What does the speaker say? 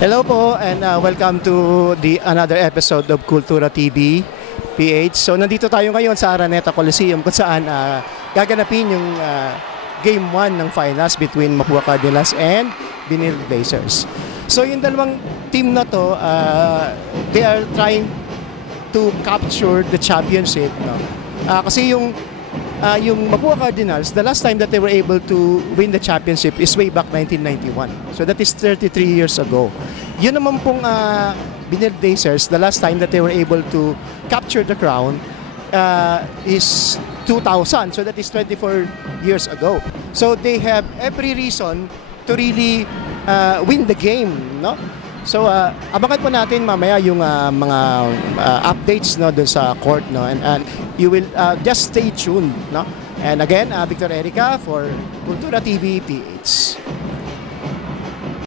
Hello po and welcome to another episode of Kultura TV PH. So nandito tayo ngayon sa Araneta Coliseum kung saan gaganapin yung Game 1 ng finals between Mapua Cardinals and Binil Blazers. So yung dalawang team na to, they are trying to capture the championship. No? Kasi yung Mapua Cardinals, the last time that they were able to win the championship is way back 1991. So that is 33 years ago. Yun naman pong Binil Blazers, the last time that they were able to capture the crown is 2000. So that is 24 years ago. So they have every reason to really win the game, no? So abangan po natin mamaya yung mga updates no dun sa court no and you will just stay tuned no. And again, Victor Erica for Kultura TV PH.